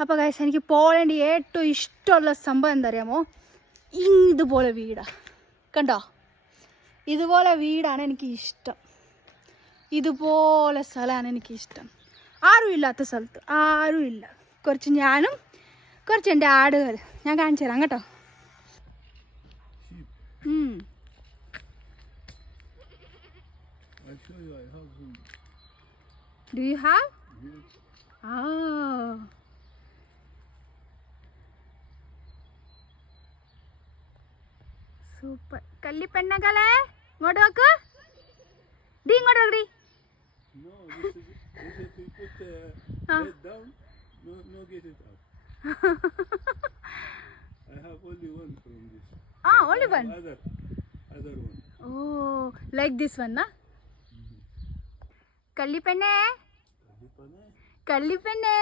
അപ്പോൾ ഗൈസ് എനിക്ക് പോളണ്ടിൽ ഏറ്റവും ഇഷ്ടമുള്ള സംഭവം എന്താ അറിയാമോ, ഇതുപോലെ വീടാണ്. കണ്ടോ, ഇതുപോലെ വീടാണ് എനിക്ക് ഇഷ്ടം. ഇതുപോലെ സ്ഥലമാണ് എനിക്കിഷ്ടം. ആരും ഇല്ലാത്ത സ്ഥലത്ത്, ആരും ഇല്ല. കുറച്ച് ഞാനും കുറച്ച് എൻ്റെ ആടുകൾ ഞാൻ കാണിച്ചു തരാം കേട്ടോ. Do you have? Oh. Super. കല്ലിപ്പെണ്ണകളെ ഇങ്ങോട്ട് നോക്ക്. ഡി ഇങ്ങോട്ട് നോക്ക്. No, this is if you put head down, no get it up. I have only one from this. Only one. Other one. Oh, like this one, na? Kallipenne. Kallipenne. Kallipenne.